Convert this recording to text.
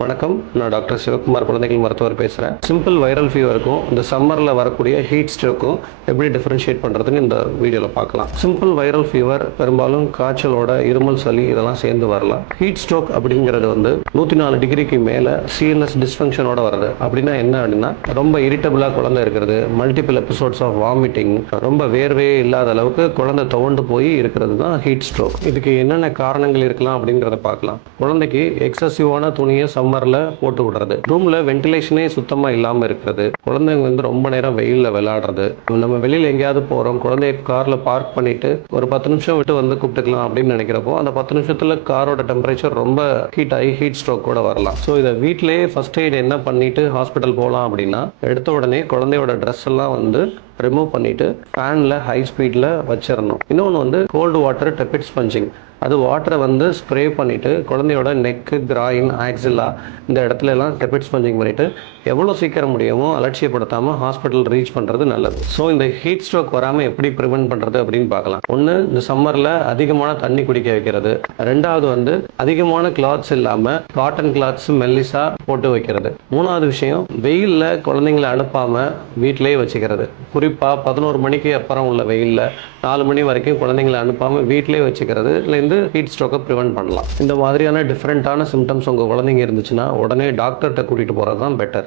வணக்கம், நான் டாக்டர் சிவகுமார், குழந்தைகள் மருத்துவர் பேசுகிறேன். சிம்பிள் வைரல் ஃபீவருக்கும் இந்த சம்மரில் வரக்கூடிய ஹீட் ஸ்ட்ரோக்கும் எப்படி டிஃப்ரென்ஷியேட் பண்ணுறதுன்னு இந்த வீடியோவில் பார்க்கலாம். சிம்பிள் வைரல் ஃபீவர் பெரும்பாலும் காய்ச்சலோட இருமல், சளி இதெல்லாம் சேர்ந்து வரலாம். ஹீட் ஸ்ட்ரோக் அப்படிங்கிறது 104 டிகிரிக்கு மேலே சிஎன்எஸ் டிஸ்ஃபங்க்ஷனோட வருது. அப்படின்னா என்ன அப்படின்னா, ரொம்ப இரிட்டபிளாக குழந்தை இருக்கிறது, மல்டிபிள் எபிசோட்ஸ் ஆஃப் வாமிட்டிங், ரொம்ப வேர்வையே இல்லாத அளவுக்கு குழந்தை துவண்டு போய் இருக்கிறது தான் ஹீட் ஸ்ட்ரோக். இதுக்கு என்னென்ன காரணங்கள் இருக்கலாம் அப்படிங்கிறத பார்க்கலாம். குழந்தைக்கு எக்ஸசிவான துணியை சம்மரில் போட்டு விடுறது, ரூமில் வென்டிலேஷனே சுத்தமாக இல்லாமல் இருக்கிறது, குழந்தைங்க ரொம்ப நேரம் வெயிலில் விளையாடுறது, நம்ம வெளியில் எங்கேயாவது போகிறோம், குழந்தைய காரில் பார்க் பண்ணிட்டு ஒரு 10 நிமிஷம் விட்டு கூப்பிட்டுக்கலாம் அப்படின்னு நினைக்கிறப்போ அந்த 10 நிமிஷத்தில் காரோட டெம்பரேச்சர் ரொம்ப ஹீட் ஆகி ஹீட் ஸ்ட்ரோக் கூட வரலாம். ஸோ இதை வீட்டிலேயே ஃபர்ஸ்ட் எய்ட் என்ன பண்ணிட்டு ஹாஸ்பிட்டல் போகலாம் அப்படின்னா, எடுத்த உடனே குழந்தையோட ட்ரெஸ் எல்லாம் ரிமூவ் பண்ணிட்டு ஃபேனில் ஹை ஸ்பீடில் வச்சிடணும். இன்னொன்று கோல்டு வாட்டர் டெபிட் ஸ்பஞ்சிங், அது வாட்டரை ஸ்ப்ரே பண்ணிவிட்டு குழந்தையோட நெக்கு, கிராயின், ஆக்சிலா இந்த இடத்துல எல்லாம் டெபிட் ஸ்பஞ்சிங் பண்ணிவிட்டு எவ்வளோ சீக்கிரம் முடியுமோ அலட்சியப்படுத்தாமல் ஹாஸ்பிட்டல் ரீச் பண்ணுறது நல்லது. ஸோ இந்த ஹீட் ஸ்ட்ரோக் வராமல் எப்படி ப்ரிவென்ட் பண்ணுறது அப்படின்னு பார்க்கலாம். ஒன்று, இந்த சம்மரில் அதிகமான தண்ணி குடிக்க வைக்கிறது. ரெண்டாவது அதிகமான கிளாத்ஸ் இல்லாமல் காட்டன் கிளாத்ஸ் மெல்லிஸாக போட்டு வைக்கிறது. மூணாவது விஷயம், வெயிலில் குழந்தைங்களை அனுப்பாமல் வீட்டிலேயே வச்சுக்கிறது. குறிப்பாக 11 மணிக்கு அப்புறம் உள்ள வெயிலில் 4 மணி வரைக்கும் குழந்தைங்களை அனுப்பாமல் வீட்டிலேயே வச்சுக்கிறது ஹீட் ஸ்ட்ரோக்கை ப்ரிவென்ட் பண்ணலாம். இந்த மாதிரியான டிஃப்ரெண்ட்டான சிம்டம்ஸ் உங்கள் குழந்தைங்க இருந்துச்சுன்னா உடனே டாக்டர்கிட்ட கூட்டிகிட்டு போகிறது தான் பெட்டர்.